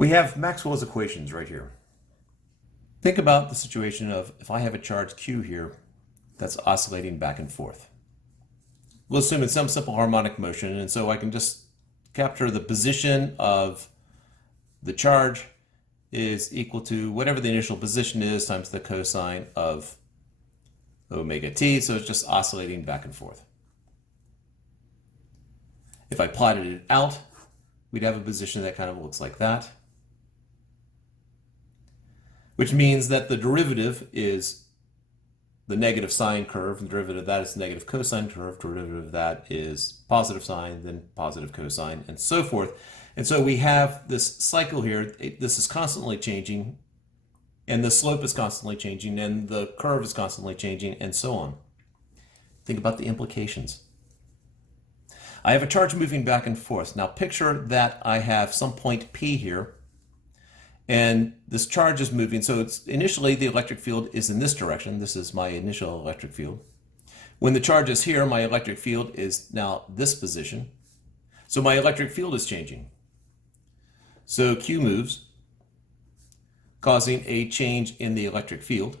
We have Maxwell's equations right here. Think about the situation of if I have a charge Q here that's oscillating back and forth. We'll assume it's some simple harmonic motion, and so I can just capture the position of the charge is equal to whatever the initial position is times the cosine of omega t, so it's just oscillating back and forth. If I plotted it out, we'd have a position that kind of looks like that, which means that the derivative is the negative sine curve, and the derivative of that is the negative cosine curve, derivative of that is positive sine, then positive cosine, and so forth. And so we have this cycle here. This is constantly changing, and the slope is constantly changing, and the curve is constantly changing, and so on. Think about the implications. I have a charge moving back and forth. Now picture that I have some point P here, and this charge is moving. So it's initially the electric field is in this direction. This is my initial electric field. When the charge is here, my electric field is now this position. So my electric field is changing. So Q moves, causing a change in the electric field.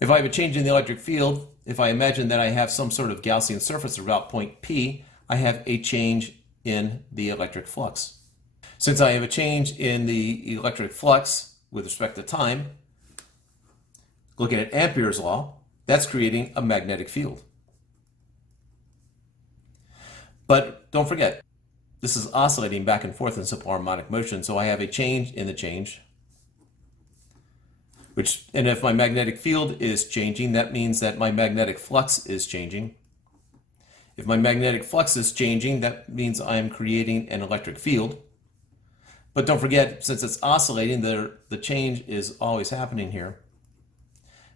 If I have a change in the electric field, if I imagine that I have some sort of Gaussian surface about point P, I have a change in the electric flux. Since I have a change in the electric flux with respect to time, looking at Ampere's law, that's creating a magnetic field. But don't forget, this is oscillating back and forth in simple harmonic motion, so I have a change in the change. And if my magnetic field is changing, that means that my magnetic flux is changing. If my magnetic flux is changing, that means I'm creating an electric field. But don't forget, since it's oscillating, the change is always happening here.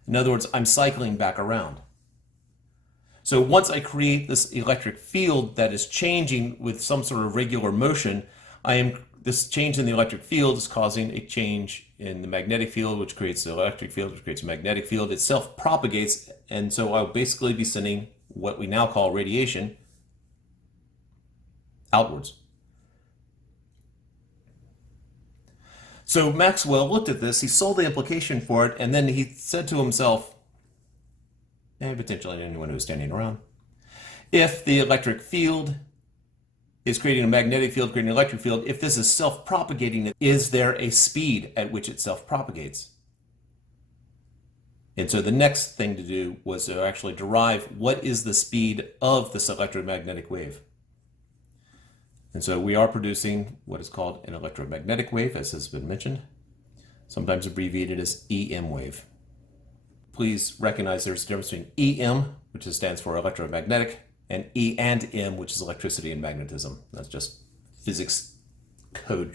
In other words, I'm cycling back around. So once I create this electric field that is changing with some sort of regular motion, this change in the electric field is causing a change in the magnetic field, which creates the electric field, which creates a magnetic field. It self-propagates, and so I'll basically be sending what we now call radiation outwards. So Maxwell looked at this, he saw the implication for it, and then he said to himself, and potentially anyone who was standing around, if the electric field is creating a magnetic field, creating an electric field, if this is self-propagating, is there a speed at which it self-propagates? And so the next thing to do was to actually derive what is the speed of this electromagnetic wave. And so we are producing what is called an electromagnetic wave, as has been mentioned, sometimes abbreviated as EM wave. Please recognize there's a difference between EM, which stands for electromagnetic, and E and M, which is electricity and magnetism. That's just physics code